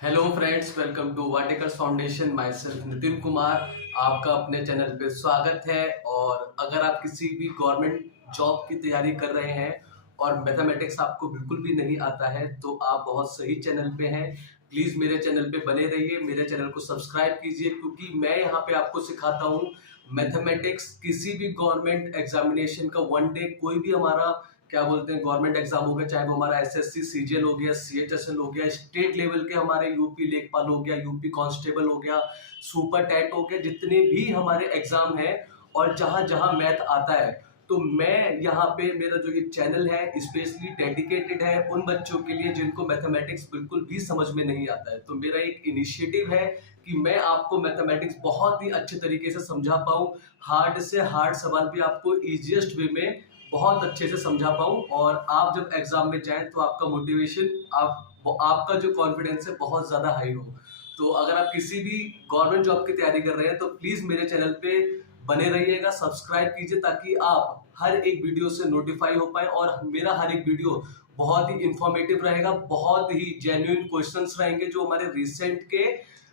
Hello friends, welcome to वाटिकर्स foundation. Myself Nitin Kumar, आपका अपने चैनल पे स्वागत है। और अगर आप किसी भी गवर्नमेंट जॉब की तैयारी कर रहे हैं और मैथमेटिक्स आपको बिल्कुल भी नहीं आता है तो आप बहुत सही चैनल पे हैं। प्लीज़ मेरे चैनल पे बने रहिए, मेरे चैनल को सब्सक्राइब कीजिए, क्योंकि मैं यहाँ पे आपको सिखाता हूँ मैथमेटिक्स। किसी भी गवर्नमेंट एग्जामिनेशन का वन डे कोई भी हमारा क्या बोलते हैं गवर्नमेंट एग्जाम हो गया, चाहे वो हमारा एसएससी सीजीएल हो गया, सीएचएसएल हो गया, स्टेट लेवल के हमारे यूपी लेखपाल हो गया, यूपी कांस्टेबल हो गया, सुपर टैट हो गया, जितने भी हमारे एग्जाम हैं और जहां जहां मैथ आता है, तो मैं यहाँ पे मेरा जो ये चैनल है स्पेशली डेडिकेटेड है उन बच्चों के लिए जिनको मैथमेटिक्स बिल्कुल भी समझ में नहीं आता है। तो मेरा एक इनिशिएटिव है कि मैं आपको मैथमेटिक्स बहुत ही अच्छे तरीके से समझा पाऊँ, हार्ड से हार्ड सवाल भी आपको इजिएस्ट वे में बहुत अच्छे से समझा पाऊँ, और आप जब एग्जाम में जाएं तो आपका मोटिवेशन, आपका जो कॉन्फिडेंस है बहुत ज़्यादा हाई हो। तो अगर आप किसी भी गवर्नमेंट जॉब की तैयारी कर रहे हैं तो प्लीज़ मेरे चैनल पे बने रहिएगा, सब्सक्राइब कीजिए, ताकि आप हर एक वीडियो से नोटिफाई हो पाए। और मेरा हर एक वीडियो बहुत ही इंफॉर्मेटिव रहेगा, बहुत ही जेन्युइन क्वेश्चंस रहेंगे जो हमारे रिसेंट के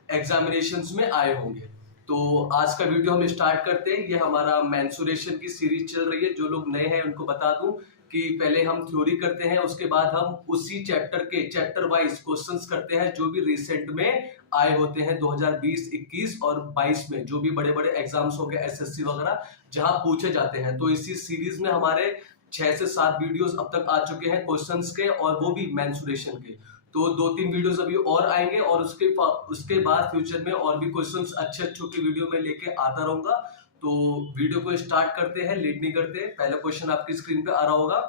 एग्जामिनेशंस में आए होंगे। तो आज का वीडियो हम स्टार्ट करते हैं। ये हमारा मेंसुरेशन की सीरीज चल रही है। जो लोग नए हैं उनको बता दूं कि पहले हम थ्योरी करते हैं, उसके बाद हम उसी चैप्टर के चैप्टर वाइज क्वेश्चंस करते हैं जो भी रिसेंट में आए होते हैं 2020, 21 और 22 में, जो भी बड़े बड़े एग्जाम्स हो गए एसएससी वगैरह जहां पूछे जाते हैं। तो इसी सीरीज में हमारे 6 से 7 वीडियोस अब तक आ चुके हैं क्वेश्चंस के, और वो भी मेंसुरेशन के। तो 2-3 वीडियोस अभी और आएंगे, और उसके बाद फ्यूचर में और भी क्वेश्चंस अच्छे अच्छे की वीडियो में लेके आता रहूंगा। तो वीडियो को स्टार्ट करते हैं, लेट नहीं करते। पहला क्वेश्चन आपकी स्क्रीन पे आ रहा होगा।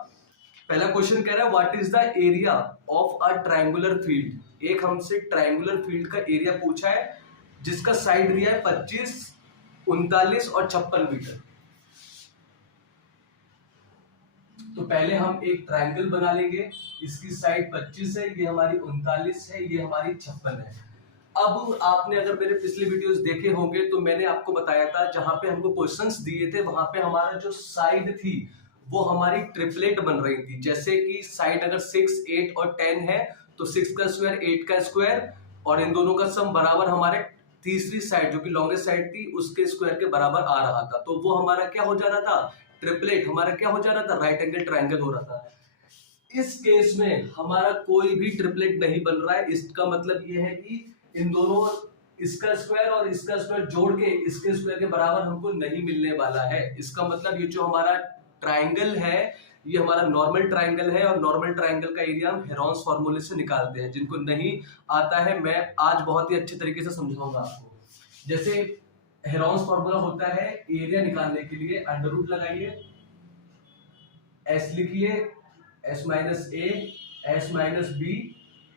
पहला क्वेश्चन कह रहा है what is the area of a triangular field. एक हमसे ट्रायंगुलर फील्ड का एरिया पूछा है जिसका साइड दिया है 25, 39 और 56 मीटर। तो पहले हम एक ट्रायंगल बना लेंगे। इसकी साइड 25 है, ये हमारी 39 है, ये हमारी 56 है। अब आपने अगर मेरे पिछले वीडियोस देखे होंगे तो मैंने आपको बताया था, जहां पे हमको क्वेश्चंस दिए थे वहां पे हमारा जो साइड थी वो हमारी ट्रिपलेट बन रही थी। जैसे कि साइड अगर 6, 8 और 10 है तो 6 का स्क्वायर, 8 का स्क्वायर, और इन दोनों का सम बराबर हमारे तीसरी साइड जो कि लॉन्गेस्ट साइड थी उसके स्क्वायर के बराबर आ रहा था। तो वो हमारा क्या हो जा रहा था, ट्रिपलेट हमारा क्या हो जा रहा था, राइट एंगल ट्रायंगल हो रहा था। इस केस में हमारा कोई भी ट्रिपलेट नहीं बन रहा है। इसका मतलब ये है कि इन दोनों, इसका स्क्वायर और इसका स्क्वायर जोड़ के इसके स्क्वायर के बराबर हमको नहीं मिलने वाला है। इसका मतलब ये जो हमारा ट्रायंगल है ये हमारा नॉर्मल ट्रायंगल है, और नॉर्मल ट्रायंगल का एरिया हम हेरोन्स फॉर्मूले से निकालते हैं। जिनको नहीं आता है मैं आज बहुत ही अच्छे तरीके से समझाऊंगा आपको। जैसे हेरोन्स फॉर्मूला होता है एरिया निकालने के लिए, अंडर रूट लगाइए, एस लिखिए, S minus A, S minus B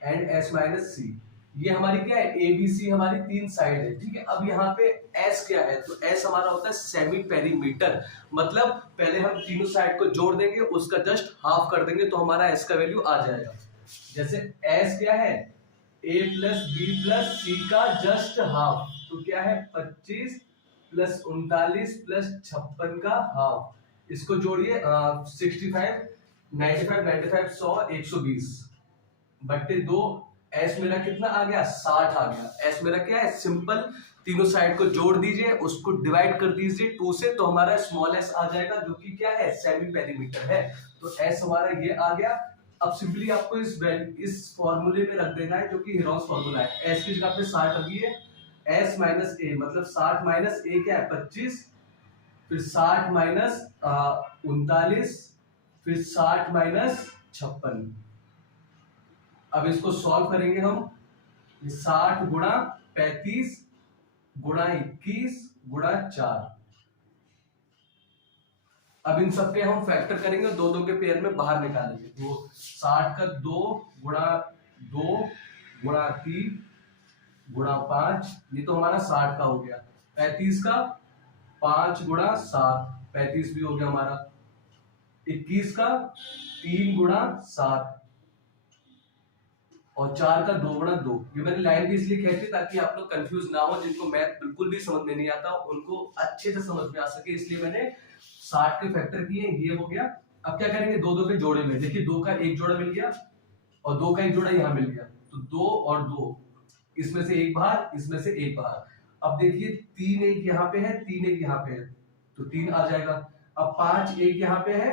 and S minus C. ये हमारी क्या है, ए बी सी हमारी 3 साइड है, ठीक है। अब यहाँ पे एस क्या है, तो एस हमारा होता है सेमी पेरीमीटर। मतलब पहले हम तीनों साइड को जोड़ देंगे, उसका जस्ट हाफ कर देंगे तो हमारा एस का वैल्यू आ जाएगा। जैसे एस क्या है, ए प्लस बी प्लस सी का जस्ट हाफ, तो क्या है 25 प्लस 39 प्लस 56 का हाफ। इसको जोड़िए 65, 95, 95, 100, 120 बट्टे 2। एस मेरा कितना आ गया, 60 आ गया। एस मेरा क्या है, सिंपल, तीनों साइड को जोड़ दीजिए, उसको डिवाइड कर दीजिए 2 से, तो हमारा स्मॉल एस आ जाएगा जो कि क्या है, सेमी पेरीमीटर है। तो एस हमारा ये आ गया। अब सिंपली आपको इस फॉर्मूले में रख देना है जो कि हेरोन्स फॉर्मूला है। एस की जगह पे 60 रखिए, एस माइनस ए, मतलब 60 माइनस ए क्या है 25, फिर 60 माइनस 39, फिर 60 माइनस 56। अब इसको सॉल्व करेंगे हम। 60 गुणा 35 गुणा 21 गुणा 4। अब इन सबके हम फैक्टर करेंगे, 2 के पेयर में बाहर निकालेंगे। तो 60 का 2 गुणा 2 गुणा 3 गुणा 5, ये तो हमारा 60 का हो गया। 35 का 5 गुणा 7, 35 भी हो गया हमारा। 21 का 3 गुणा 7 और 4 का 2 गुणा 2। ये मैंने लाइन भी इसलिए खींची ताकि आप लोग कंफ्यूज ना हो, जिनको मैथ बिल्कुल भी समझ में नहीं आता उनको अच्छे से समझ में आ सके, इसलिए मैंने 60 के फैक्टर किए। ये हो गया। अब क्या करेंगे, 2 के जोड़े में, देखिए 2 का एक जोड़ा मिल गया और 2 का एक जोड़ा यहाँ मिल गया, तो 2 और 2 इसमें से एक बाहर, इसमें से एक बाहर। अब देखिए 3 एक यहाँ पे है, 3 एक यहाँ पे है, तो 3 आ जाएगा। अब 5 एक यहाँ पे है,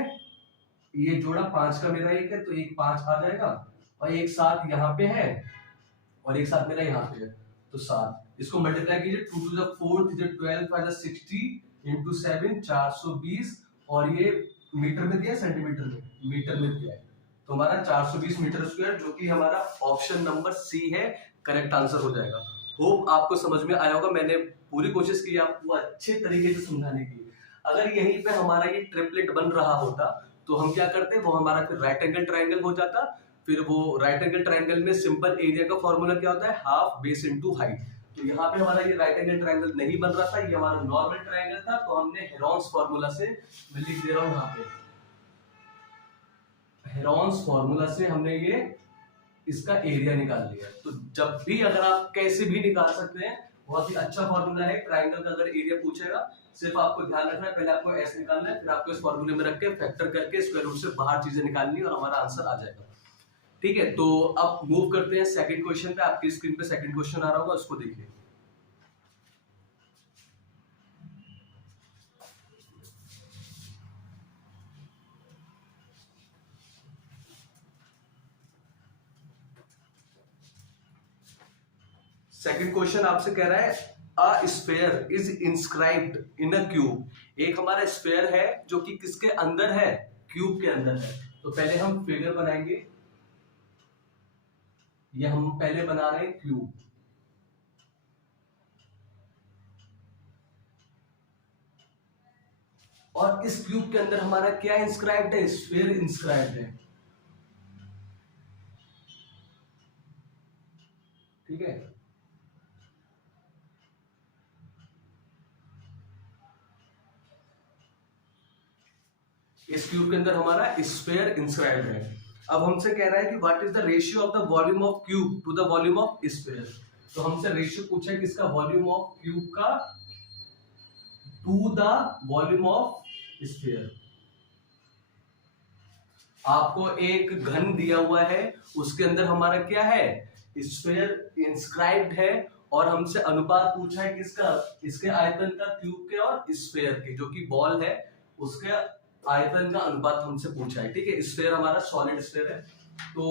ये जोड़ा 5 का मेरा एक है, तो एक 5 आ जाएगा। और एक 7 यहाँ पे है, और एक 7 मेरा यहाँ पे है, तो 7। इसको मल्टीप्लाई कीजिए, 2 to the 4 is 12, 5 is 60 into 7 420, और ये मीटर में दिया है सेंटीमीटर में, मीटर में दिया है, तो हमारा 420 मीटर स्क्वायर, जो कि हमारा ऑप्शन नंबर सी है, करेक्ट आंसर हो जाएगा। होप आपको समझ में आया होगा, मैंने पूरी कोशिश की आपको अच्छे तरीके से समझाने की। अगर यहीं पे हमारा ये ट्रिपलेट बन रहा होता तो हम क्या करते, वो हमारा फिर राइट एंगल ट्रायंगल हो जाता। फिर वो राइट एंगल ट्रायंगल में सिंपल एरिया का फॉर्मूला क्या होता है, हाफ बेस इनटू हाइट। तो यहाँ पे हमारा ये राइट एंगल ट्रायंगल नहीं बन रहा था, ये हमारा नॉर्मल ट्रायंगल था, तो हमने हेरॉन्स फॉर्मूला से, मैं लिख दे रहा हूँ यहाँ पे, हेरॉन्स फॉर्मूला से हमने ये इसका एरिया निकाल लिया। तो जब भी अगर आप कैसे भी निकाल सकते हैं, बहुत ही अच्छा फॉर्मूला है ट्रायंगल का। अगर एरिया पूछेगा, सिर्फ आपको ध्यान रखना है, पहले आपको एस निकालना है, फिर आपको इस फॉर्मूले में रख के फैक्टर करके स्क्वायर रूट से बाहर चीजें निकालनी है और हमारा आंसर आ जाएगा। ठीक है, तो अब मूव करते हैं सेकंड क्वेश्चन पे। आपकी स्क्रीन पे सेकंड क्वेश्चन आ रहा होगा, उसको देखिए। सेकंड क्वेश्चन आपसे कह रहा है a sphere is inscribed in a cube. एक हमारा स्फीयर है जो कि किसके अंदर है, क्यूब के अंदर है। तो पहले हम फिगर बनाएंगे, ये हम पहले बना रहे हैं क्यूब, और इस क्यूब के अंदर हमारा क्या इंस्क्राइब्ड है, स्फीयर इंस्क्राइब्ड है। ठीक है, इस क्यूब के अंदर हमारा स्फीयर इंस्क्राइब्ड है। अब हमसे कह रहा है कि what is the ratio of the volume of cube to the volume of sphere. तो हमसे रेशियो पूछा है किसका, वॉल्यूम ऑफ क्यूब का to the volume of sphere. आपको एक घन दिया हुआ है, उसके अंदर हमारा क्या है, स्फीयर इंस्क्राइब्ड है, और हमसे अनुपात पूछा है किसका, इसके आयतन का, क्यूब के और स्फीयर के, जो कि बॉल है उसके आयतन का अनुपात हमसे पूछा है। ठीक है, स्फीयर हमारा सॉलिड स्फीयर है। तो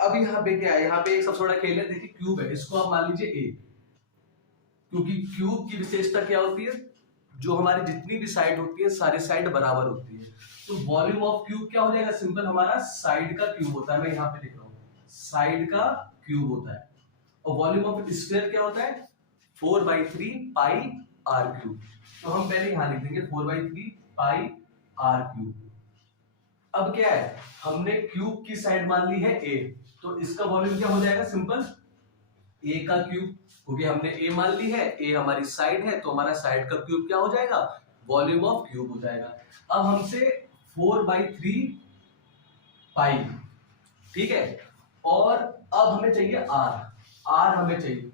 अब यहाँ पे क्या है, यहाँ पे एक सबसे बड़ा खेल है, देखिए क्यूब है, इसको आप मान लीजिए ए, क्योंकि क्यूब की विशेषता क्या होती है, जो हमारी जितनी भी साइड होती है सारी साइड बराबर होती है। तो वॉल्यूम ऑफ क्यूब क्या हो जाएगा, सिंपल हमारा साइड का क्यूब होता है, मैं यहाँ पे लिख रहा हूँ साइड का क्यूब होता है। और वॉल्यूम ऑफ स्फीयर क्या होता है, 4/3 पाई आर क्यूब। तो हम पहले यहां लिख देंगे 4/3 पाई आर क्यूब। अब क्या है, हमने क्यूब की साइड मान ली है ए, तो इसका वॉल्यूम क्या हो जाएगा, सिंपल ए का क्यूब, क्योंकि हमने ए मान ली है, ए हमारी साइड है, तो हमारा साइड का क्यूब क्या हो जाएगा, वॉल्यूम ऑफ क्यूब हो जाएगा। अब हमसे 4/3 पाई, ठीक है, और अब हमें चाहिए आर, आर हमें चाहिए।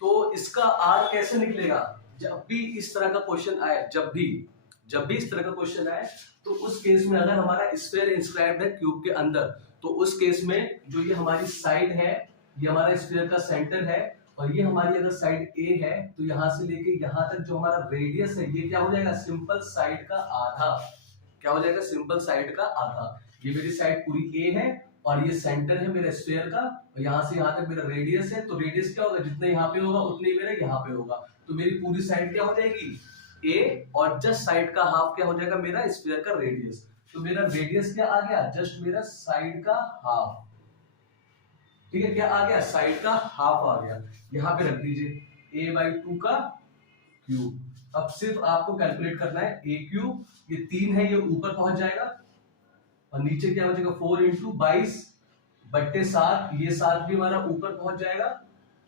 तो इसका आर कैसे निकलेगा, जब भी इस तरह का क्वेश्चन आए, जब भी इस तरह का क्वेश्चन आए, तो उस केस में अगर हमारा स्फीयर इंस्क्राइब्ड है क्यूब के अंदर, तो उस केस में जो ये हमारी साइड है, ये हमारा स्फीयर का सेंटर है, और ये हमारी अगर साइड ए है, तो यहां से लेके यहां तक जो हमारा रेडियस है, ये क्या हो जाएगा, सिंपल साइड का आधा। क्या हो जाएगा, सिंपल साइड का आधा। ये मेरी साइड पूरी ए है, और ये सेंटर है मेरा स्फीयर का, और यहां से यहां तक मेरा रेडियस है, तो रेडियस क्या होगा, जितना यहाँ पे होगा उतने ही मेरा यहाँ पे होगा। तो मेरी पूरी साइड क्या हो जाएगी, ए, और जस्ट साइड का हाफ क्या हो जाएगा, मेरा स्फीयर का रेडियस। तो मेरा रेडियस क्या आ गया, जस्ट मेरा साइड का हाफ। ठीक है, क्या आ गया, साइड का हाफ आ गया। यहाँ पे रख दीजिए a/2 का क्यूब। अब सिर्फ आपको कैलकुलेट करना है a क्यूब, ये 3 है, ये ऊपर पहुंच जाएगा, और नीचे क्या हो जाएगा 4 × 22/7, ये 7 भी हमारा ऊपर पहुंच जाएगा,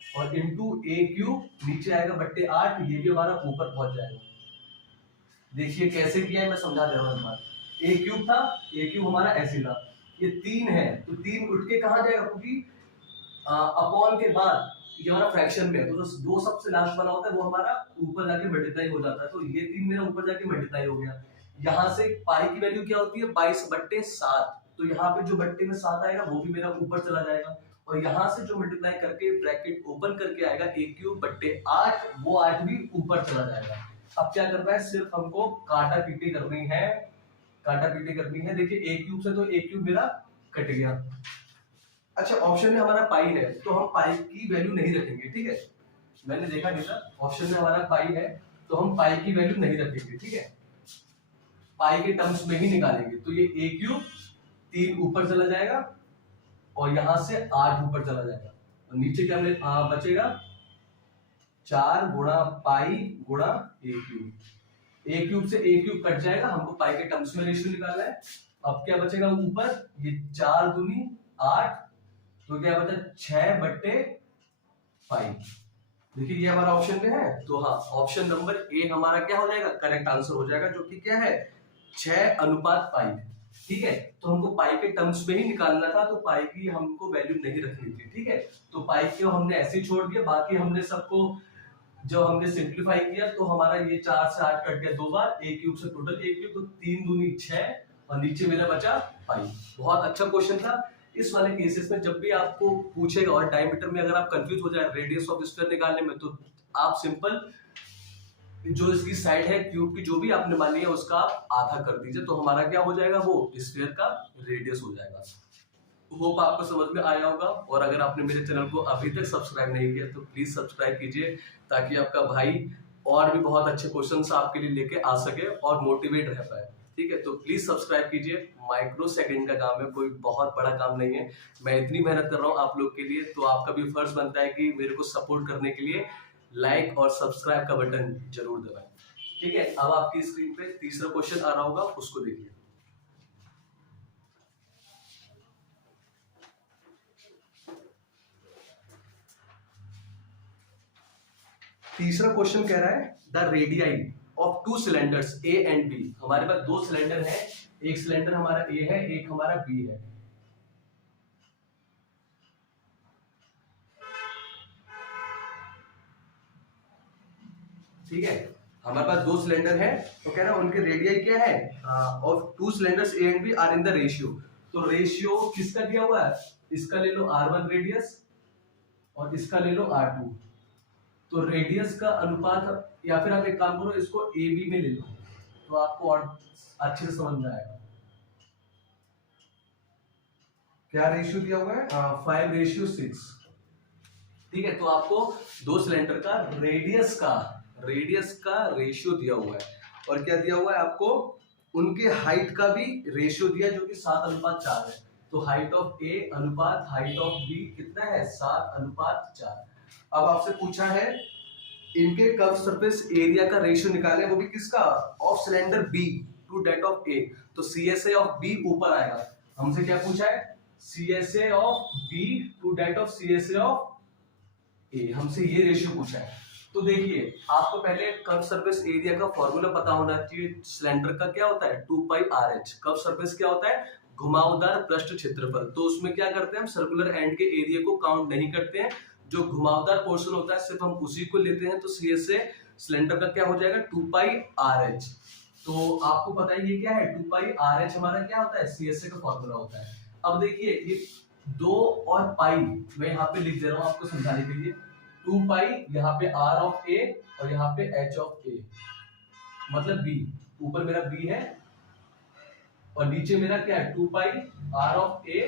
और इंटू a क्यूब नीचे आएगा 8, ये भी हमारा ऊपर पहुंच जाएगा। देखिए कैसे किया है, मैं समझा दे रहा हूँ। a क्यूब था, a क्यूब हमारा ऐसे था, ये 3 है, तो 3 उठ के कहाँ जाएगा, क्योंकि अपॉन के बाद ये हमारा फ्रैक्शन में है, तो जो सबसे लास्ट वाला होता है वो हमारा ऊपर जाके मल्टीप्लाई हो जाता है, तो ये 3 मेरा ऊपर जाके मल्टीप्लाई हो गया। यहाँ से पाई की वैल्यू क्या होती है, 22/7, तो यहाँ पे जो बट्टे में 7 आएगा वो भी मेरा ऊपर चला जाएगा, और यहाँ से जो मल्टीप्लाई करके ब्रैकेट ओपन करके आएगा ए क्यूब बट्टे 8, वो 8 भी ऊपर चला जाएगा। अब क्या करना है, सिर्फ हमको काटा पीटी करनी है, काटा पीटी करनी है। देखिए ए क्यूब से तो ए क्यूब मेरा कट गया। अच्छा, ऑप्शन में हमारा पाई है तो हम पाई की वैल्यू नहीं रखेंगे, ठीक है। मैंने देखा नहीं था, ऑप्शन में हमारा पाई है तो हम पाई की वैल्यू नहीं रखेंगे, ठीक है, पाई के टर्म्स में ही निकालेंगे। तो ये ए क्यूब 3 ऊपर चला जाएगा और यहां से 8 ऊपर चला जाएगा और नीचे क्या बचेगा 4 गुणा पाई गुणा ए क्यूब। ए क्यूब से ए क्यूब कट जाएगा, हमको पाई के टर्म्स में रेशियो निकालना है। अब क्या बचेगा ऊपर, ये 4 दूनी 8, तो क्या बचा 6 बट्टे पाई। देखिए ये हमारा ऑप्शन में है, तो हाँ ऑप्शन नंबर ए हमारा क्या हो जाएगा, करेक्ट आंसर हो जाएगा, जो कि क्या है 6:पाई। ठीक है, तो हमको पाई के टर्म्स में ही निकालना था, तो पाई की हमको वैल्यू नहीं रखनी थी। ठीक है, तो पाई को हमने ऐसे ही छोड़ दिया। बाकी हमने सबको जब हमने सिंप्लीफाई किया तो हमारा ये 4 से 8 कट गया 2 बार, ए क्यूब से टोटल ए क्यूब, तो 3 दूनी 6 और नीचे मेरा बचा पाई। बहुत अच्छा क्वेश्चन था। इस वाले केसेस में जब भी आपको पूछेगा और डायमीटर में अगर आप कंफ्यूज हो जाए रेडियस ऑफ स्फीयर निकालने में, तो आप सिंपल जो इसकी साइड है क्यूब की जो भी आपने मानी है उसका आप आधा कर दीजिए, तो हमारा क्या हो जाएगा, वो स्फीयर का रेडियस हो जाएगा। होप आपको समझ में आया होगा। और अगर आपने मेरे चैनल को अभी तक सब्सक्राइब नहीं किया तो प्लीज सब्सक्राइब कीजिए, ताकि आपका भाई और भी बहुत अच्छे क्वेश्चंस आपके लिए लेके आ सके और मोटिवेट रह पाए। ठीक है, तो प्लीज सब्सक्राइब कीजिए। माइक्रो सेकंड का काम है, कोई बहुत बड़ा काम नहीं है। मैं इतनी मेहनत कर रहा हूँ आप लोग के लिए, तो आपका भी फर्ज बनता है कि मेरे को सपोर्ट करने के लिए लाइक और सब्सक्राइब का बटन जरूर दबाएं। ठीक है, अब आपकी स्क्रीन पे तीसरा क्वेश्चन आ रहा होगा, उसको देखिए। तीसरा क्वेश्चन कह रहा है the radii of 2 cylinders A and B. हमारे पास 2 सिलेंडर हैं, एक सिलेंडर हमारा ए है, एक हमारा बी है। ठीक है, हमारे पास 2 सिलेंडर है, तो कह रहा है उनके रेडियाई क्या है, of 2 cylinders A and B are in the ratio. तो रेशियो किसका दिया हुआ है, इसका ले लो R1 रेडियस और इसका ले लो R2। तो रेडियस का अनुपात, या फिर आप एक काम करो इसको ए बी में ले लो, तो आपको और अच्छे से समझ में आएगा। क्या रेशियो दिया हुआ है, 5:6। ठीक है, तो आपको 2 सिलेंडर का रेडियस का रेशियो दिया हुआ है, और क्या दिया हुआ है आपको, उनके हाइट का भी रेशियो दिया, जो कि 7:4 है। तो हाइट ऑफ ए अनुपात हाइट ऑफ बी कितना है, 7:4। अब आपसे पूछा है इनके कर्व सरफेस एरिया का रेशियो निकालें, वो भी किसका, of cylinder B to that of A. तो CSA ऑफ बी ऊपर आएगा। हमसे क्या पूछा है, CSA of B to that of CSA of A, हमसे ये रेशियो पूछा है। तो देखिए आपको पहले कर्व सरफेस एरिया का फॉर्मूला पता होना चाहिए। सिलेंडर का क्या होता है, 2πRH। कर्व सरफेस क्या होता है, घुमावदार पृष्ठ क्षेत्रफल। तो उसमें क्या करते हैं हम, सर्कुलर एंड के एरिया को काउंट नहीं करते हैं, जो घुमावदार पोर्शन होता है सिर्फ हम उसी को लेते हैं। तो CSA सिलेंडर का क्या हो जाएगा, 2πRH। तो आपको पता है ये क्या है, 2πRH हमारा क्या होता है, CSA का फॉर्मूला होता है। अब देखिए ये 2 और पाई मैं यहाँ पे लिख दे रहा हूँ आपको समझाने के लिए। 2 पाई यहाँ पे R ऑफ A और यहाँ पे H ऑफ A, मतलब B। ऊपर मेरा B है और नीचे मेरा क्या है, 2 पाई R of A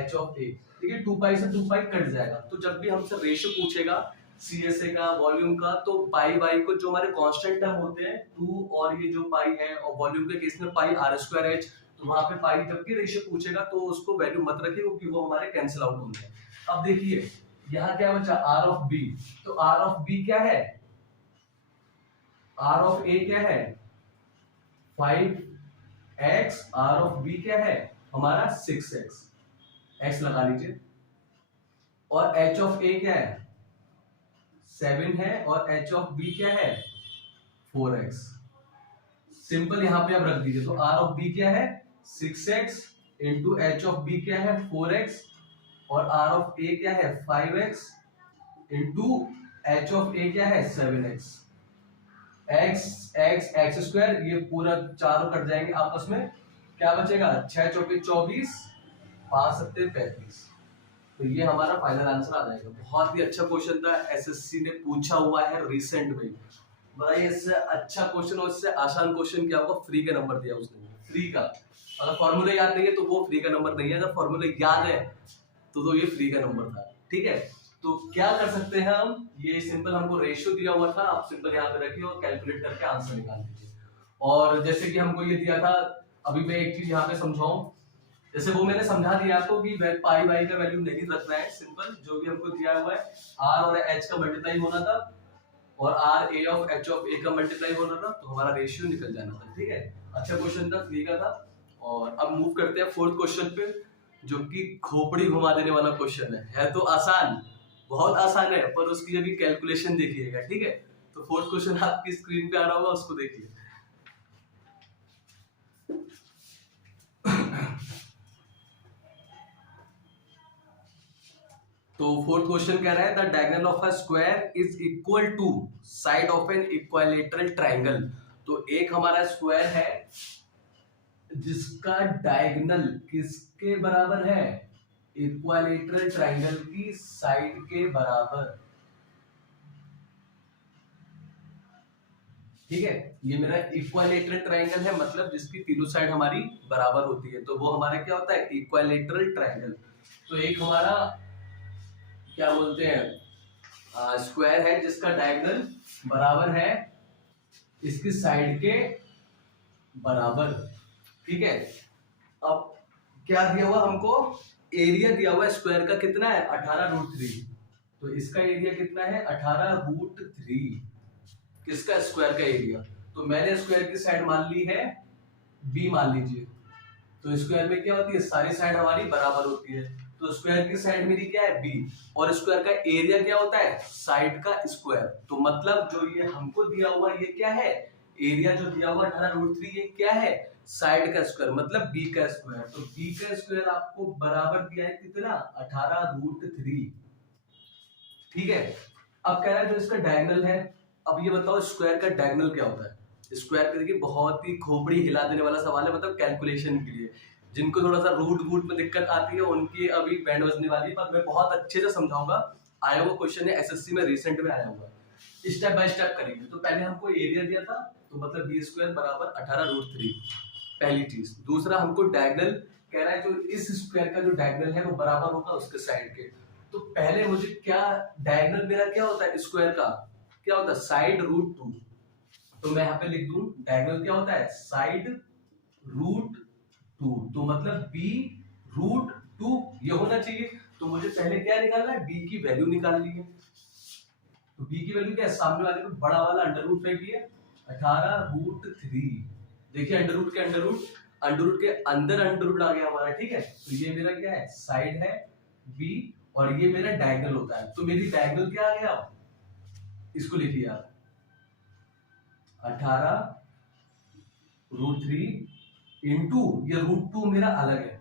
H of A। ठीक है, 2 पाई से 2 पाई कट जाएगा। तो जब भी हमसे रेशियो पूछेगा CSA का, वॉल्यूम का, तो पाई वाई को जो हमारे कांस्टेंट टर्म होते हैं 2 और ये जो पाई है, और वॉल्यूम के केस में पाई R²H, तो वहां पे पाई जब भी रेशियो पूछेगा तो उसको वैल्यू मत रखिए, क्योंकि वो हमारे कैंसिल आउट होंगे। अब देखिए यहाँ क्या बचा, R ऑफ B। तो R ऑफ B क्या है, R ऑफ A क्या है 5x, R ऑफ B क्या है हमारा 6x, x लगा लीजिए। और H ऑफ A क्या है 7 है, और H ऑफ B क्या है 4x। सिंपल यहाँ पे आप रख दीजिए। तो R ऑफ B क्या है 6x into H of B क्या है 4x, और R ऑफ A क्या है 5x into H of A क्या है 7x। x स्क्वायर, ये पूरा चारों कट जाएंगे आपस में, क्या बचेगा 6 चौके 24, 5 सत्ते 35। तो ये हमारा फाइनल आंसर आ जाएगा। बहुत ही अच्छा क्वेश्चन था, एसएससी ने पूछा हुआ है रिसेंट में। बड़ा ही इससे अच्छा क्वेश्चन और इससे आसान क्वेश्चन क्या होगा, फ्री का नंबर दिया उसने, फ्री का। अगर फॉर्मूला याद नहीं है तो वो फ्री का नंबर नहीं है, अगर फॉर्मूला याद है तो ये फ्री का नंबर था। ठीक है, तो क्या कर सकते हैं हम, ये सिंपल हमको रेशियो दिया हुआ था, आप सिंपल यहाँ पे रखिए और कैलकुलेट करके आंसर निकाल दीजिए। और जैसे कि हमको ये दिया था, अभी मैं एक चीज यहाँ पे समझाऊं, जैसे वो मैंने समझा दिया आपको कि पाई बाई का वैल्यू नहीं रखना है, सिंपल जो भी हमको दिया हुआ है आर और एच का मल्टीप्लाई होना था और r a of h of a का मल्टीप्लाई होना था, तो हमारा रेशियो निकल जाना था। ठीक है, अच्छा क्वेश्चन था, फ्री का था। और अब मूव करते हैं फोर्थ क्वेश्चन पे, जो कि खोपड़ी घुमा देने वाला क्वेश्चन है तो आसान, बहुत आसान है, पर उसकी अभी कैलकुलेशन देखिएगा। ठीक है, तो फोर्थ क्वेश्चन आपकी स्क्रीन पे आ रहा होगा, उसको देखिए। तो फोर्थ क्वेश्चन कह रहा है the diagonal of a square is equal to side of an equilateral triangle. तो एक हमारा स्क्वायर है जिसका डायगोनल किसके बराबर है, इक्विलैटरल ट्रायंगल की साइड के बराबर। ठीक है, ये मेरा इक्विलैटरल ट्रायंगल है, मतलब जिसकी तीनों साइड हमारी बराबर होती है, तो वो हमारा क्या होता है, इक्विलैटरल ट्रायंगल। तो एक हमारा क्या बोलते हैं, स्क्वायर है जिसका डायगोनल बराबर है इसकी साइड के बराबर। ठीक है, अब क्या दिया हुआ हमको, एरिया दिया हुआ है स्क्वायर का, कितना है 18√3। तो इसका एरिया कितना है 18√3, किसका, स्क्वायर का एरिया। तो मैंने स्क्वायर की साइड मान ली है बी, मान लीजिए। तो स्क्वायर में क्या होती है, सारी साइड हमारी बराबर होती है, तो स्क्वायर की साइड मेरी क्या है बी, और स्क्वायर का एरिया क्या होता है, साइड का स्क्वायर। तो मतलब जो ये हमको दिया हुआ ये क्या है, एरिया जो दिया हुआ 18√3, ये क्या है, साइड का स्क्वायर, मतलब बी का स्क्वायर। तो बी का स्क्वायर आपको बराबर दिया है कितना, 18√3। ठीक है, अब कह रहा है जो इसका डायगोनल है, अब ये बताओ स्क्वायर का डायगोनल क्या होता है। स्क्वायर का देखिए बहुत ही खोपड़ी हिला देने वाला सवाल है, मतलब कैलकुलेशन के लिए जिनको थोड़ा सा रूट वूट में दिक्कत आती है उनकी अभी बैंड बजने वाली है, पर मैं बहुत अच्छे से समझाऊंगा। आया हुआ क्वेश्चन है, एसएससी में रिसेंट में आया हुआ है, स्टेप बाय स्टेप करेंगे। तो पहले हमको एरिया दिया था, तो मतलब बी स्क्वायर बराबर 18√3, पहली चीज। दूसरा हमको डायगोनल कह रहा है, जो इस स्क्वायर का जो डायगोनल है वो बराबर होगा उसके साइड के। तो पहले मुझे क्या, डायगोनल मेरा क्या होता है स्क्वायर का, क्या होता है साइड√2। तो मैं यहाँ पे लिख दूं डायगोनल क्या होता है, साइड√2। तो मतलब b√2 ये होना चाहिए। तो मुझे पहले क्या निकालना है, b की वैल्यू निकालनी है। तो b की वैल्यू क्या है, सामने वाले को बड़ा वाला अंडर रूट फेंकिए, 18√3। देखिए अंडर रूट के अंदर अंडर रूट आ गया हमारा। ठीक है, तो ये मेरा क्या है, साइड है b, और ये मेरा डायगोनल होता है। तो मेरी डायगोनल क्या आ गया, इसको लिखिए आप, 18√3 इंटू ये √2 मेरा अलग है,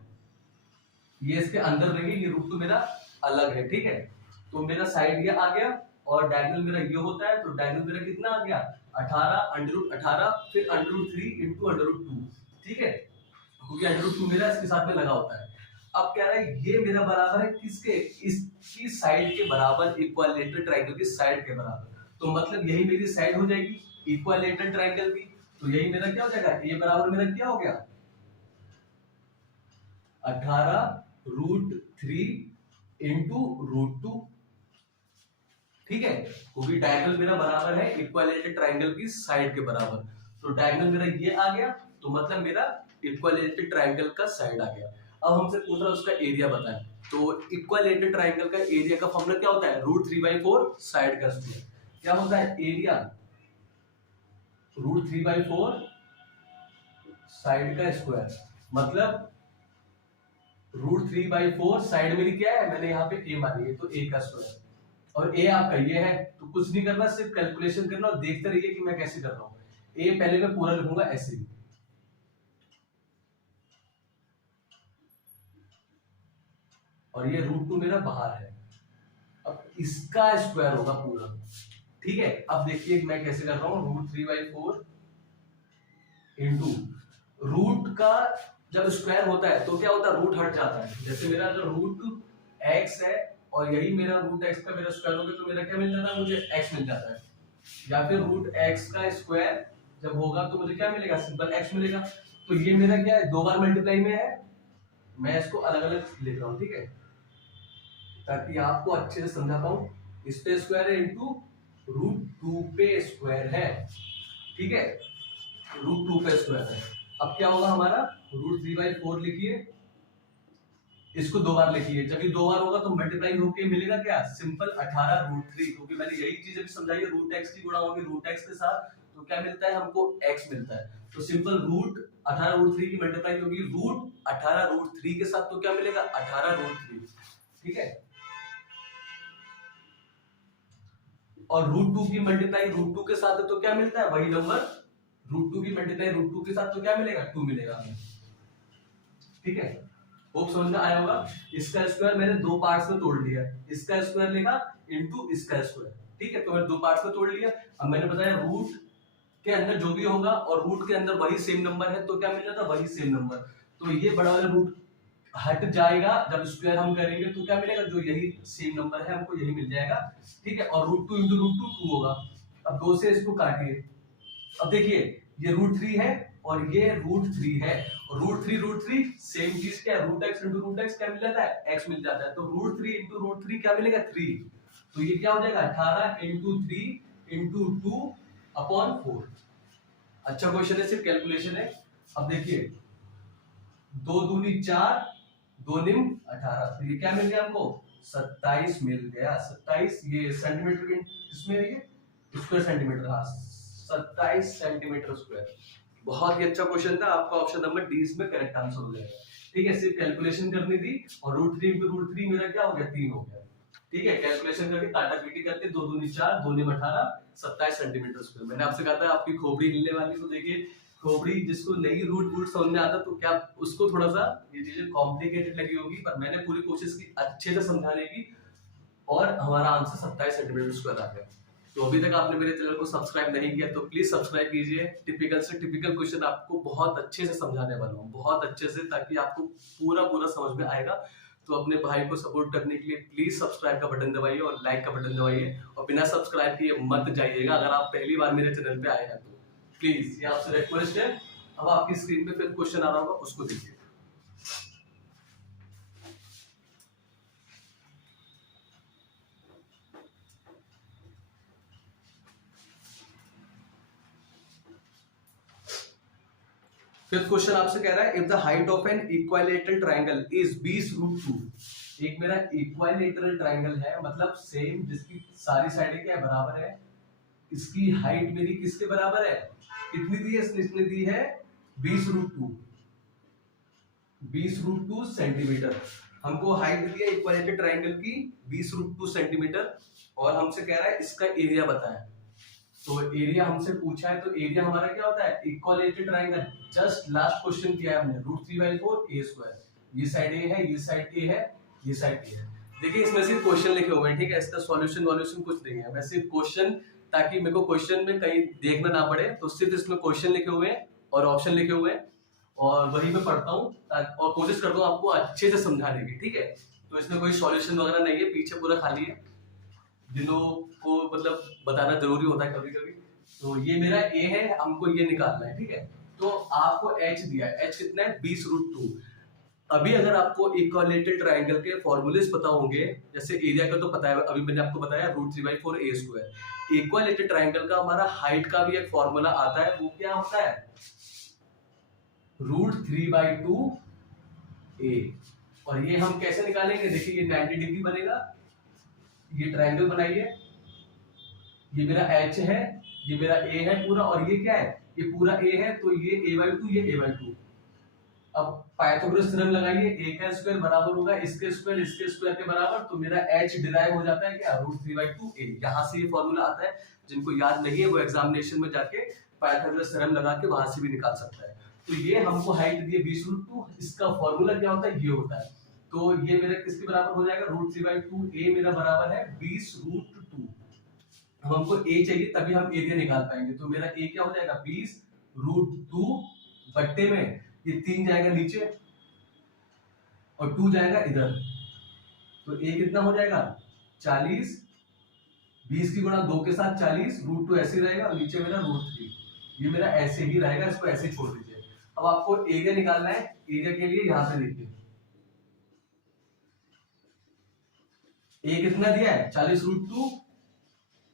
ये इसके अंदर रहेंगे, ये √2 मेरा अलग है। ठीक है, तो मेरा साइड ये आ गया और डायगोनल मेरा ये होता है, तो डायगोनल मेरा कितना आ गया 18 फिर √3 इंटू √2। ठीक है, क्योंकि √2 मेरा इसके साथ में लगा होता है। अब कह रहा है ये मेरा बराबर है किसके, इसकी साइड के बराबर, इक्विलैटरल ट्रायंगल की साइड के बराबर। तो मतलब यही मेरी साइड हो जाएगी इक्विलैटरल ट्रायंगल की। तो यही मेरा क्या हो जाएगा, ये बराबर मेरा क्या हो गया 18√3 इंटू √2। ठीक है, क्योंकि डायगोनल मेरा बराबर है इक्विलैटरल ट्रायंगल की साइड के बराबर। तो डायगोनल मेरा ये आ गया, तो मतलब मेरा इक्विलैटरल ट्रायंगल का साइड आ गया। अब हमसे पूछ रहा है उसका एरिया बताएं। तो इक्विलैटरल ट्रायंगल का एरिया का फॉर्मूला क्या होता है, √3/4 साइड का स्क्वायर। क्या होता है एरिया, √3/4 साइड का स्क्वायर, मतलब √3/4 साइड मेरी क्या है, मैंने यहाँ पे a मानी है, तो a का स्क्वायर, और a आपका ये है। तो कुछ नहीं करना, सिर्फ कैलकुलेशन करना और देखते रहिए कि मैं कैसे कर रहा हूँ। a पहले मैं पूरा लिखूंगा ऐसे ही, और ये √2 मेरा बाहर है, अब इसका स्क्वायर होगा पूरा। ठीक है, अब देखिए मैं कैसे कर रहा हूँ, √3/4 इंटू रूट का, जब स्क्वायर होता है तो क्या होता है, रूट हट जाता है। जैसे मेरा अगर x है और यही मेरा रूट x का मेरा स्क्वायर हो गया, तो मेरा क्या मिल जाता है, मुझे x मिल जाता है। या फिर रूट x का स्क्वायर जब होगा तो मुझे क्या मिलेगा, सिंपल x मिलेगा। तो ये मेरा क्या है, दो बार मल्टीप्लाई में है, मैं इसको अलग अलग लिख रहा हूँ, ठीक है, ताकि आपको अच्छे से समझा पाऊं। इस पे स्क्वायर है इंटू रूट 2 पे स्क्वायर है, ठीक है, रूट 2 पे स्क्वायर है। अब क्या होगा हमारा, रूट 3/4 लिखिए, इसको दो बार लिखिए, जब ये दो बार होगा तो मल्टीप्लाई होके मिलेगा क्या, सिंपल 18 रूट 3, क्योंकि मैंने यही चीज अभी समझाई है, रूट एक्स की गुणा होगी रूट एक्स के साथ, तो क्या मिलता है हमको, एक्स मिलता है। तो सिंपल रूट 18 रूट 3 की मल्टीप्लाई होगी रूट 18 रूट 3 के साथ, तो क्या मिलेगा 18 रूट 3, ठीक है। और रूट 2 की मल्टीप्लाई रूट 2 के साथ है तो क्या मिलता है, वही नंबर, रूट 2 की मल्टीप्लाई रूट 2 के साथ तो क्या मिलेगा, 2 मिलेगा हमें, ठीक है। होप समझ में आया होगा। इसका स्क्वायर मैंने दो पार्ट्स में तोड़ लिया, इसका स्क्वायर लिखा इनटू इसका स्क्वायर, ठीक है, तो मैंने दो पार्ट्स में तोड़ लिया। अब मैंने बताया रूट के अंदर जो भी होगा और रूट के अंदर वही सेम नंबर है, तो क्या मिल जाता है, वही सेम नंबर। तो ये बड़ा वाला रूट हट जाएगा, जब स्क्वायर हम करेंगे तो क्या मिलेगा, जो यही सेम नंबर है हमको यही मिल जाएगा, ठीक है। और रूट 2 इंटू रूट 2 होगा। अब दो से इसको काटिए, अब देखिए ये रूट 3 है और ये रूट 3 है, और रूट 3 सेम चीज क्या है, root x into root x क्या मिल जाता है, एक्स मिल जाता है। तो रूट 3 इंटू रूट 3 क्या मिलेगा, 3। तो ये क्या हो जाएगा, 18 इंटू 3 इंटू 2 अपॉन 4। अच्छा क्वेश्चन है, सिर्फ कैलकुलेशन है। अब देखिए 2 दूनी 4, 2 निम 18, तो ये क्या मिल गया हमको, 27 मिल गया। 27 ये सेंटीमीटर के इसमें ये स्क्वायर सेंटीमीटर, हाँ 27 सेंटीमीटर स्क्वायर। बहुत ही अच्छा क्वेश्चन था, आपका ऑप्शन नंबर डी इसमें करेक्ट आंसर हो जाएगा, ठीक है। सिर्फ कैलकुलेशन करनी थी, और रूट 3 इंटू रूट 3 मेरा क्या हो गया, 3 हो गया, ठीक है। कैलकुलेशन करके काटा पीटी करके 2 दूनी 4, 2 निम 18, 27 सेंटीमीटर स्क्वायर। मैंने आपसे कहा था आपकी खोपड़ी हिलने वाली, तो देखिए खोपड़ी जिसको नहीं रूट वूट समझ में आता तो क्या उसको थोड़ा सा ये चीजें कॉम्प्लिकेटेड लगी होगी, पर मैंने पूरी कोशिश की अच्छे से समझाने की, और हमारा आंसर 27 सेंटीमीटर स्क्वायर आ गया। तो अभी तक आपने मेरे चैनल को सब्सक्राइब नहीं किया तो प्लीज सब्सक्राइब कीजिए। टिपिकल से टिपिकल क्वेश्चन आपको बहुत अच्छे से समझाने वाला हूँ, बहुत अच्छे से, ताकि आपको पूरा पूरा समझ में आएगा। तो अपने भाई को सपोर्ट करने के लिए प्लीज सब्सक्राइब का बटन दबाइए और लाइक का बटन दबाइए, और बिना सब्सक्राइब किए मत जाइएगा अगर आप पहली बार मेरे चैनल पे आए हैं तो प्लीज, ये आपसे रिक्वेस्ट है। अब आपकी स्क्रीन पे फिर क्वेश्चन आ रहा होगा, उसको देखिए। फिफ्थ क्वेश्चन आपसे कह रहा है, if the height of an equilateral triangle is 20 root 2। एक मेरा इक्विलैटरल ट्रायंगल है, मतलब सेम, जिसकी सारी साइडें क्या है, बराबर है। इसकी हाइट मेरी किसके बराबर है, कितनी दी है इसने दी है 20 रूट 2, 20 रूट 2 सेंटीमीटर। हमको हाइट दी है इक्विलैटरल ट्रायंगल की 20 रूट 2 सेंटीमीटर, और हमसे कह रहा है इसका एरिया बताएं। तो एरिया हमसे पूछा है, तो एरिया हमारा क्या होता है, equilateral triangle. Just last question किया है हमने, रूट 3/4 ए स्क्वायर। ये साइड ए है, ये साइड ए है, ये साइड ए है। देखिए इसमें सिर्फ क्वेश्चन लिखे हुए हैं, ठीक है, इसका सॉल्यूशन वॉल्यूशन कुछ नहीं है, वैसे क्वेश्चन, ताकि मेरे को क्वेश्चन में कहीं देखना ना पड़े, तो सिर्फ इसमें क्वेश्चन लिखे हुए हैं और ऑप्शन लिखे हुए हैं, और वही मैं पढ़ता हूँ और कोशिश करता हूँ आपको अच्छे से समझाने की, ठीक है। तो इसमें कोई सॉल्यूशन वगैरह नहीं है, पीछे पूरा खाली है, जिन्हों को मतलब बताना जरूरी होता है कभी कभी। तो ये मेरा ए है, हमको ये निकालना है, ठीक है। तो आपको एच दिया है, एच कितना है 20 रूट 2। अभी अगर आपको इक्विलैटरल ट्रायंगल के फॉर्मूलेस पता होंगे, जैसे एरिया का तो पता है, अभी मैंने आपको बताया रूट 3/4 ए स्क्वायर। इक्विलैटरल ट्रायंगल का हमारा हाइट का भी एक फॉर्मूला आता है, वो क्या होता है, रूट 3/2 ए। और ये हम कैसे निकालेंगे, देखिए ये 90 डिग्री बनेगा, ये ट्रायंगल बनाइए, ये मेरा एच है, ये मेरा ए है पूरा, और ये क्या है, ये पूरा ए है, तो ये a/2, ये a/2। अब पाइथागोरस थ्योरम लगाइए, a का स्क्वायर बराबर होगा इसके स्क्वायर के बराबर, तो मेरा h डिराइव हो जाता है क्या, रूट 3/2 a। यहाँ से ये फॉर्मूला आता है, जिनको याद नहीं है वो एग्जामिनेशन में जाके पाइथागोरस थ्योरम लगा के वहां से भी निकाल सकता है। तो ये हमको हाइट दी है 20 रूट 2, इसका फॉर्मूला क्या होता है, ये होता है। तो ये मेरा किसके बराबर हो जाएगा, रूट 3/2 a मेरा बराबर है 20 रूट 2। अब हमको a चाहिए, तभी हम एरिया निकाल पाएंगे। तो मेरा a क्या हो जाएगा, 20 रूट 2 बट्टे में ये 3 जाएगा नीचे और 2 जाएगा इधर, तो a कितना हो जाएगा 40, 20 की गुणा 2 के साथ 40, √2 ऐसे ही रहेगा, नीचे मेरा √3, ये मेरा ऐसे ही रहेगा, इसको ऐसे ही छोड़ दीजिए। अब आपको एरिया निकालना है, एरिया के लिए यहां पे देखिए a कितना दिया है 40√2,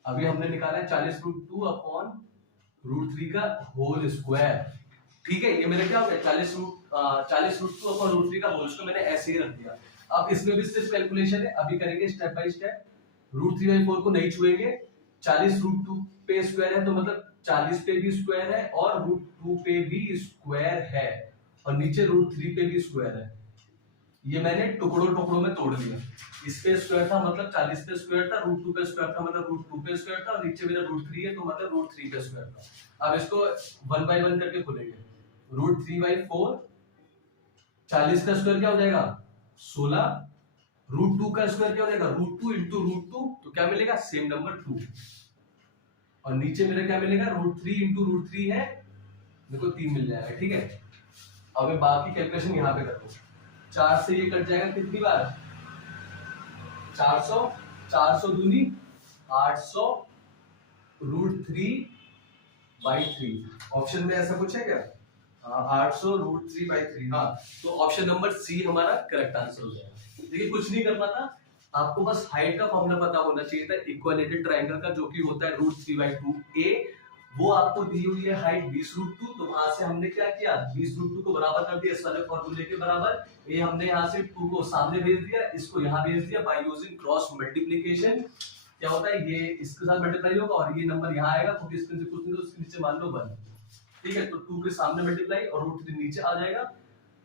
अभी हमने निकाला है 40√2 अपॉन √3 का होल स्क्वायर। ठीक है, ये मेरा क्या हो गया 40√2 अपॉन √3 का होल स्क्वायर, मैंने ऐसे ही रख दिया। अब इसमें भी सिर्फ कैलकुलेशन है, अभी करेंगे स्टेप बाय स्टेप। √3/4 को नहीं छुएंगे, 40√2 पे स्क्वायर है तो मतलब 40 पे भी स्क्वायर है और √2 पे भी स्क्वायर है और नीचे √3 पे भी स्क्वायर है। ये मैंने टुकड़ों टुकड़ों में तोड़ लिया। इस पे स्क्वायर था मतलब 40 पे स्क्वायर था, √2 पे स्क्वायर था मतलब √2 पे स्क्वायर था और नीचे मेरा √3 है तो मतलब √3 पे स्क्वायर था। अब इसको 1 बाय 1 करके खोलेंगे। √3/4, 40 का स्क्वायर क्या हो जाएगा 16, √2 का स्क्वायर क्या हो जाएगा √2 इंटू √2, तो क्या मिलेगा सेम नंबर 2, और नीचे मेरा क्या मिलेगा √3 इंटू √3 है, मेरे को 3 मिल जाएगा। ठीक है, अब मैं बाकी कैलकुलेशन यहाँ पे कर दूं। 4 से ये कट जाएगा कितनी बार 400, 400 दूनी 800 √3/3। ऑप्शन में ऐसा कुछ है क्या 800 √3/3, हाँ, तो ऑप्शन नंबर सी हमारा करेक्ट आंसर हो जाएगा। देखिए कुछ नहीं करना था, आपको बस हाइट का फॉर्मूला पता होना चाहिए था इक्वालेटरल ट्रायंगल का, जो कि होता है √3/2a। वो आपको दी हुई है हाइट 20√2, तो वहां से हमने क्या किया 20√2 को बराबर कर दिया इस वाले फॉर्मूले के बराबर। ये हमने यहाँ से 2 को सामने भेज दिया, इसको यहाँ भेज दिया बाय यूजिंग क्रॉस मल्टीप्लिकेशन। क्या होता है ये इसके साथ मल्टीप्लाई होगा और ये नंबर यहाँ आएगा, क्योंकि इसके नीचे कुछ नहीं तो उसके नीचे मान लो 1। ठीक है, तो 2 के सामने मल्टीप्लाई और √3 नीचे आ जाएगा,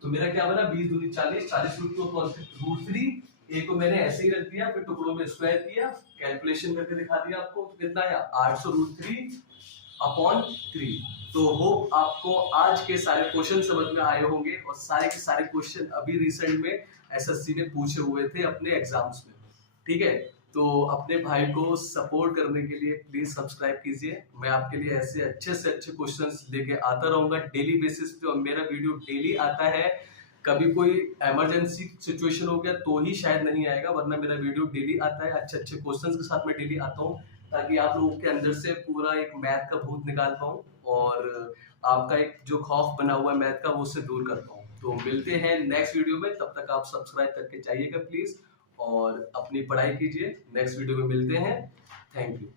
तो मेरा क्या बना 20 दूनी 40, 40√2 अपॉन √3। ए को मैंने ऐसे ही रख दिया, फिर टुकड़ों में स्क्वायर किया, कैलकुलेशन करके दिखा दिया आपको, तो कितना है 800 √3/3। तो होप आपको आज के सारे क्वेश्चन समझ में आए होंगे, और सारे के सारे क्वेश्चन अभी रिसेंट में एसएससी ने पूछे हुए थे अपने एग्जाम्स में। ठीक है, तो अपने भाई को सपोर्ट करने के लिए प्लीज सब्सक्राइब कीजिए। मैं आपके लिए ऐसे अच्छे से अच्छे क्वेश्चंस लेके आता रहूंगा डेली बेसिस पे, और मेरा वीडियो डेली आता है। कभी कोई इमरजेंसी सिचुएशन हो गया तो ही शायद नहीं आएगा, वरना मेरा वीडियो डेली आता है, अच्छे अच्छे क्वेश्चंस के साथ मैं डेली आता हूँ, ताकि आप लोगों के अंदर से पूरा एक मैथ का भूत निकाल पाऊँ और आपका एक जो खौफ बना हुआ है मैथ का वो उससे दूर कर पाऊँ। तो मिलते हैं नेक्स्ट वीडियो में, तब तक आप सब्सक्राइब करके जाइएगा प्लीज और अपनी पढ़ाई कीजिए। नेक्स्ट वीडियो में मिलते हैं, थैंक यू।